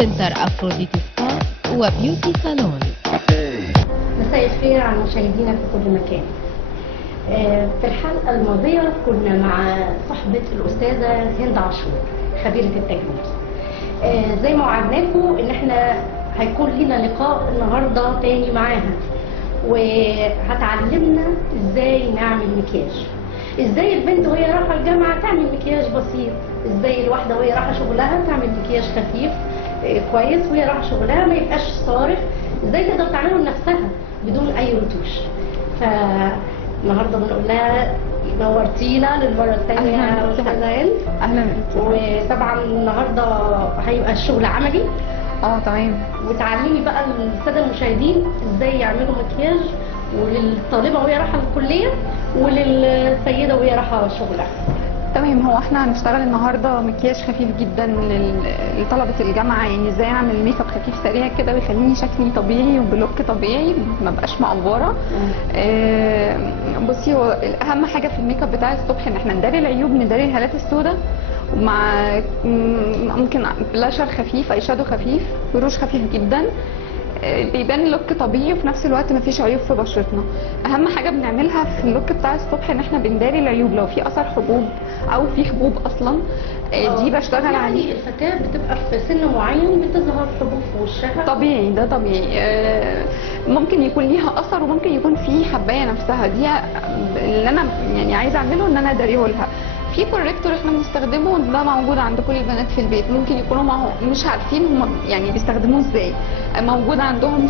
سنتر أفروديتي سبا وبيوتي صالون. مساء الخير على مشاهدينا في كل مكان. في الحلقة الماضية كنا مع صاحبة الأستاذة هند عاشور خبيرة التجميل. زي ما وعدناكم إن احنا هيكون لنا لقاء النهاردة تاني معاها، وهتعلمنا ازاي نعمل مكياج، ازاي البنت وهي رايحة الجامعة تعمل مكياج بسيط، ازاي الواحدة وهي رايحة شغلها تعمل مكياج خفيف كويس وهي رايحة شغلها ما يبقاش صارخ، ازاي تقدر تعمله لنفسها بدون اي رتوش. فالنهارده بنقول لها نورتينا للمره الثانيه يا استاذه هند. اهلا بك. وطبعا النهارده هيبقى الشغل عملي. تمام. وتعلمي بقى الساده المشاهدين ازاي يعملوا مكياج، وللطالبه وهي رايحه الكليه وللسيده وهي رايحه شغلها. تمام. هو احنا هنشتغل النهارده مكياج خفيف جدا لطلبه الجامعه، يعني ازاي اعمل ميك اب خفيف سريع كده ويخليني شكلي طبيعي وبلوك طبيعي ما بقاش مقفوره. بصي، هو اهم حاجه في الميك اب بتاع الصبح ان احنا نداري العيوب، نداري الهالات السوداء، مع ممكن بلاشر خفيف، اي شادو خفيف، روج خفيف جدا، بيبان لوك طبيعي وفي نفس الوقت مفيش عيوب في بشرتنا. اهم حاجه بنعملها في اللوك بتاع الصبح ان احنا بنداري العيوب، لو في اثر حبوب او في حبوب اصلا دي بشتغل عليه. يعني الفتاه بتبقى في سن معين بتظهر حبوب في وشها طبيعي، ده طبيعي. ممكن يكون ليها اثر وممكن يكون في حبايه نفسها، دي اللي انا يعني عايزه اعمله ان انا اداريه لها. في كوريكتور احنا بنستخدمه ده موجود عند كل البنات في البيت، ممكن يكونوا مش عارفين هم يعني بيستخدموه ازاي، موجود عندهم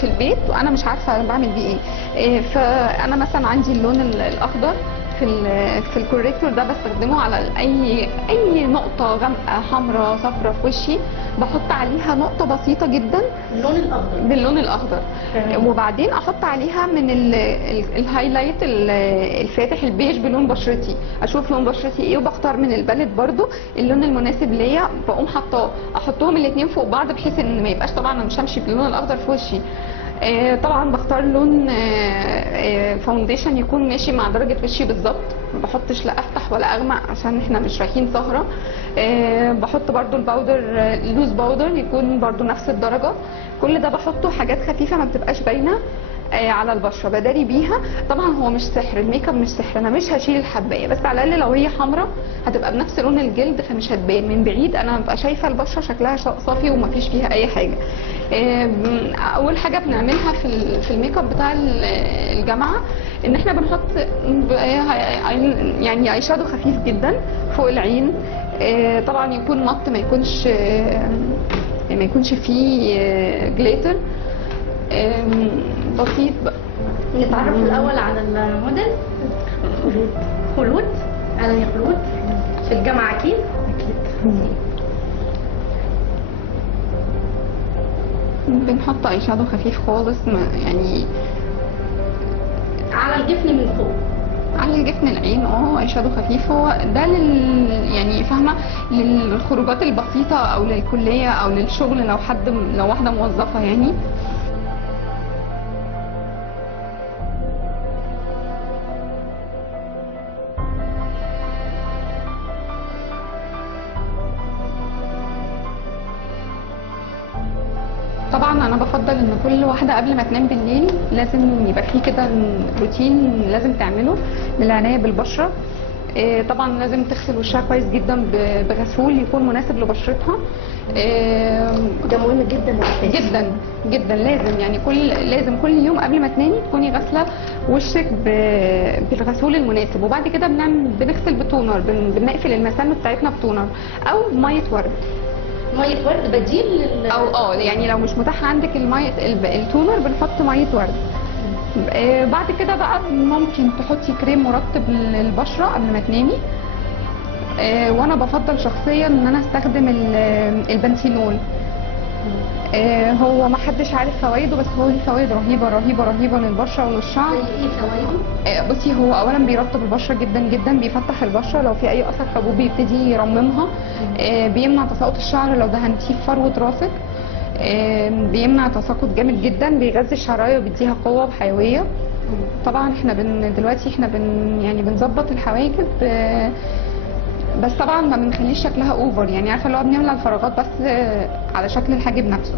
في البيت وانا مش عارفه انا بعمل بيه ايه. فانا مثلا عندي اللون الاخضر في الكوريكتور ده بستخدمه على اي نقطه غامقه حمراء صفراء في وشي، بحط عليها نقطه بسيطه جدا باللون الاخضر وبعدين احط عليها من الهايلايت الفاتح البيج بلون بشرتي، اشوف لون بشرتي ايه وبختار من الباليت برده اللون المناسب ليا، بقوم احطهم الاثنين فوق بعض بحيث ان ما يبقاش، طبعا انا مش همشي باللون الاخضر في وشي. طبعا بختار لون فاونديشن يكون ماشي مع درجه وشي بالظبط، ما بحطش لا افتح ولا اغمق عشان احنا مش رايحين سهره. بحط برده الباودر، لوز باودر يكون برده نفس الدرجه. كل ده بحطه حاجات خفيفه ما بتبقاش باينه على البشره، بداري بيها. طبعا هو مش سحر، الميك اب مش سحر، انا مش هشيل الحبايه، بس على الاقل لو هي حمراء هتبقى بنفس لون الجلد فمش هتبان من بعيد، انا ببقى شايفه البشره شكلها صافي ومفيش فيها اي حاجه. اول حاجه بنعملها في الميك اب بتاع الجامعه ان احنا بنحط يعني اي شادو خفيف جدا فوق العين. طبعا يكون مط، ما يكونش فيه جليتر، بسيط بقى. نتعرف الاول على الموديل. خلود. اهلا يا خلود. في الجامعه اكيد. بنحط اي شادو خفيف خالص، يعني على الجفن من فوق، على الجفن العين. اي شادو خفيف، هو ده يعني فاهمه للخروجات البسيطه او للكليه او للشغل، لو واحده موظفه يعني. طبعا انا بفضل ان كل واحده قبل ما تنام بالليل لازم يبقى فيه كده روتين لازم تعمله للعنايه بالبشره. طبعا لازم تغسل وشها كويس جدا بغسول يكون مناسب لبشرتها. ده مهم جدا جدا جدا، لازم يعني لازم كل يوم قبل ما تنامي تكوني غاسله وشك بالغسول المناسب، وبعد كده بنغسل بتونر، بنقفل المسام بتاعتنا بتونر او ميه ورد. ميه ورد بديل او يعني لو مش متاح عندك التونر بنحط ميه ورد. بعد كده بقى ممكن تحطي كريم مرطب للبشره قبل ما تنامي. وانا بفضل شخصيا ان انا استخدم البنسينول. هو ما حدش عارف فوائده، بس هو ليه فوائد رهيبه رهيبه رهيبه للبشره وللشعر. ايه فوائده؟ بصي، هو اولا بيرطب البشره جدا جدا، بيفتح البشره لو في اي اثر حبوب بيبتدي يرممها. بيمنع تساقط الشعر لو دهنتيه في فروه راسك. بيمنع تساقط جامد جدا، بيغذي الشعرايه وبيديها قوه وحيويه. طبعا احنا دلوقتي احنا يعني بنظبط الحواجب بس طبعا ما بنخليش شكلها اوفر، يعني عارفه اللي هو بنملى الفراغات بس على شكل الحاجب نفسه.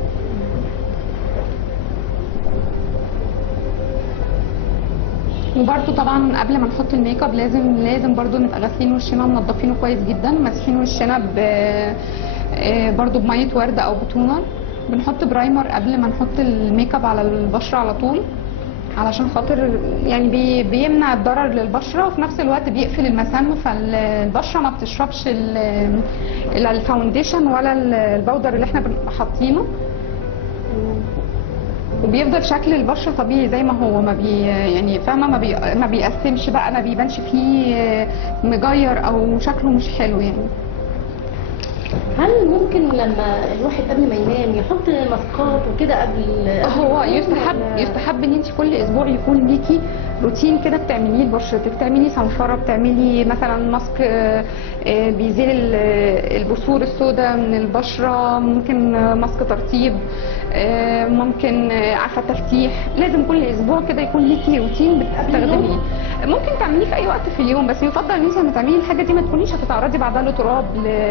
وبرده طبعا قبل ما نحط الميك اب لازم برده نبقى غاسلين وشنا ومنضفينه كويس جدا، ماسحين وشنا برده بميه ورد او بتونر. بنحط برايمر قبل ما نحط الميك اب على البشره على طول، علشان خاطر يعني بيمنع الضرر للبشره، وفي نفس الوقت بيقفل المسام، فالبشره ما بتشربش الفاونديشن ولا البودر اللي احنا بنبقى حاطينه، وبيفضل شكل البشره طبيعي زي ما هو، ما يعني فاهمه، ما بيقسمش بقى، ما بيبانش فيه مجير او شكله مش حلو يعني. هل ممكن لما الواحد قبل ما ينام يحط ماسكات وكده قبل هو ولا؟ يستحب ان انت كل اسبوع يكون ليكي روتين كده بتعمليه لبشرتك، تعملي صنفره، بتعملي مثلا ماسك بيزيل البثور السوداء من البشره، ممكن ماسك ترطيب، ممكن عارفه تفتيح. لازم كل اسبوع كده يكون ليكي روتين بتستخدميه. ممكن تعمليه في اي وقت في اليوم، بس يفضل ان انت لما تعملي الحاجه دي ما تكونيش هتتعرضي بعدها لتراب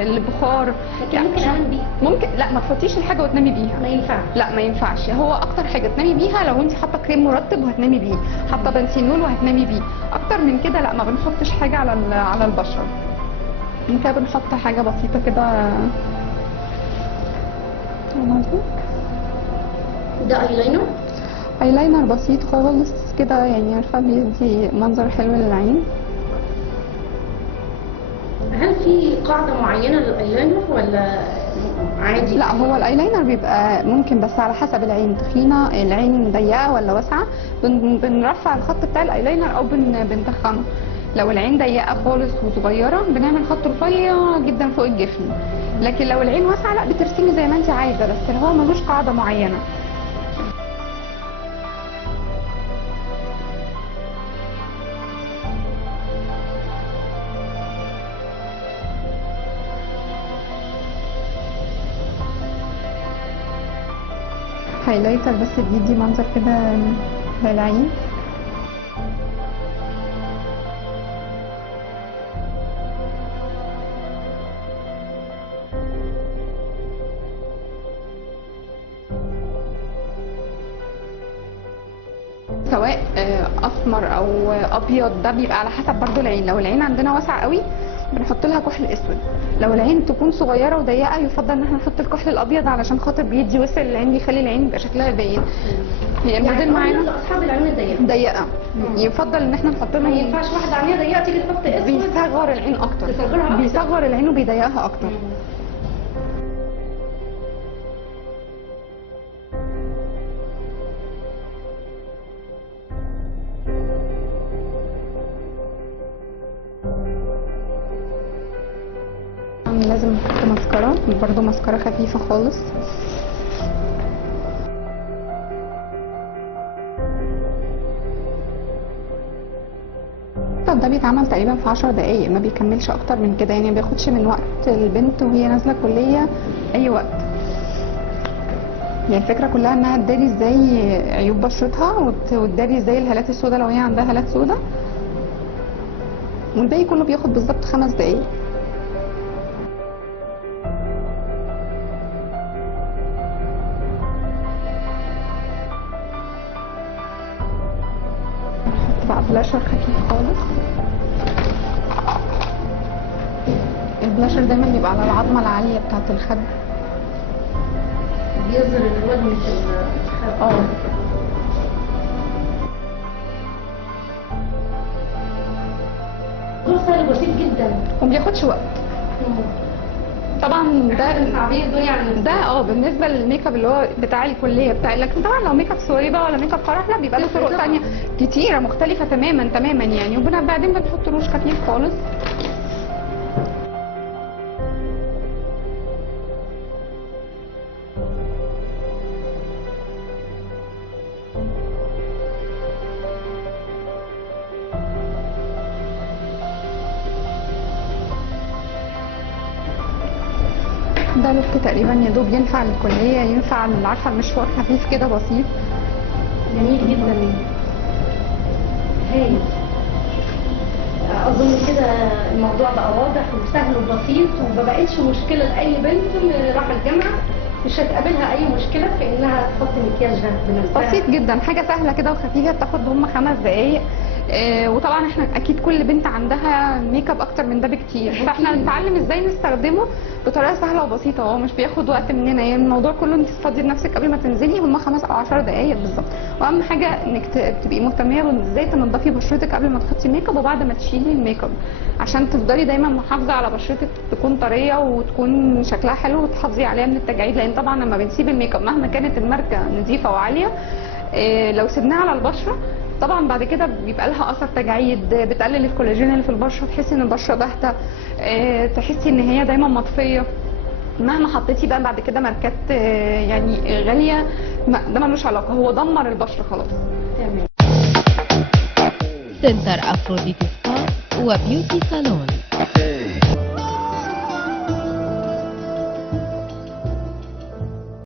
لبخار. لكن ممكن انام بيه. ممكن لا، ما تحطيش الحاجه وتنامي بيها، ما ينفعش. لا ما ينفعش. هو اكتر حاجه تنامي بيها لو انت حاطه كريم مرطب وهتنامي بيه، حاطه بنسينول وهتنامي بيه. اكتر من كده لا، ما بنحطش حاجه على البشره. ممكن بنحط حاجه بسيطه كده. ده ايلاينر؟ ايلاينر بسيط خالص كده، يعني عارفه بيدي منظر حلو للعين. هل في قاعده معينه للايلاينر ولا عادي؟ لا، هو الايلاينر بيبقى ممكن بس على حسب العين، تخينه العين ضيقه ولا واسعه بنرفع الخط بتاع الايلاينر او بنتخنه. لو العين ضيقه خالص وصغيره بنعمل خط رفيع جدا فوق الجفن، لكن لو العين واسعه لا، بترسمي زي ما انت عايزه، بس هو ملوش قاعده معينه. هايلايتر بس بيدي منظر كده للعين. سواء اسمر او ابيض، ده بيبقى على حسب برضو العين. لو العين عندنا واسعه قوي بنحط لها كحل اسود، لو العين تكون صغيره وضيقه يفضل ان احنا نحط الكحل الابيض علشان خاطر بيدي وسع للعين، بيخلي العين يبقى شكلها باين. هي الموديل معانا اصحاب العيون الضيقه يفضل ان احنا نحط ما لهم. ينفعش واحده عينيها ضيقه تيجي تحط اسود، بيصغر العين اكتر، بيصغرها أكتر. بيصغر العين وبيضيقها اكتر. لازم نحط ماسكارا، برضو ماسكارا خفيفة خالص. طب ده بيتعمل تقريبا في 10 دقايق، ما بيكملش اكتر من كده، يعني ما بياخدش من وقت البنت وهي نازلة كلية اي وقت. يعني الفكرة كلها انها تداري ازاي عيوب بشرتها وتداري ازاي الهالات السوداء لو هي عندها هالات سوداء، والباقي كله بياخد بالظبط 5 دقايق. بقى بلاشر خفيف خالص. البلاشر دايما بيبقى على العظمه العاليه بتاعه الخد، بيظهر الوجه في الخد. دول سهل بسيط جدا ومبياخدش وقت. طبعا ده بالنسبه للميك اب اللي هو بتاع الكليه بتاع، لكن طبعا لو ميك اب سويبه ولا ميك اب فرح لا، بيبقى له طرق ثانيه كتيره مختلفه تماما يعني. وبعدين بنحط روج خفيف خالص. ده لوك تقريبا يا دوب ينفع للكليه، ينفع عارفه المشوار خفيف كده بسيط. جميل جدا، هايل. اظن كده الموضوع بقى واضح وسهل وبسيط، وما بقتش مشكله لاي بنت رايحه الجامعه مش هتقابلها اي مشكله في انها تحط مكياجها بنفسها. بسيط جدا، حاجه سهله كده وخفيفه، بتاخد هم 5 دقائق. وطبعا احنا اكيد كل بنت عندها ميك اب اكتر من ده بكتير، فاحنا نتعلم ازاي نستخدمه بطريقه سهله وبسيطه. هو مش بياخد وقت مننا، يعني الموضوع كله انت تفضي نفسك قبل ما تنزلي، هم 5 أو 10 دقائق بالظبط. واهم حاجه انك تبقي مهتميه ازاي تنضفي بشرتك قبل ما تحطي ميك اب وبعد ما تشيلي الميك اب، عشان تفضلي دايما محافظه على بشرتك، تكون طريه وتكون شكلها حلو، وتحافظي عليها من التجاعيد. لان طبعا لما بنسيب الميك اب مهما كانت الماركه نظيفه وعاليه، لو سيبناها على البشره طبعا بعد كده بيبقى لها اثر تجاعيد، بتقلل الكولاجين اللي في البشره، تحسي ان البشره باهته، تحسي ان هي دايما مطفيه. مهما حطيتي بقى بعد كده ماركات يعني غاليه، ده ملوش علاقه، هو دمر البشره خلاص. تمام. سنتر افروديت سبا وبيوتي صالون.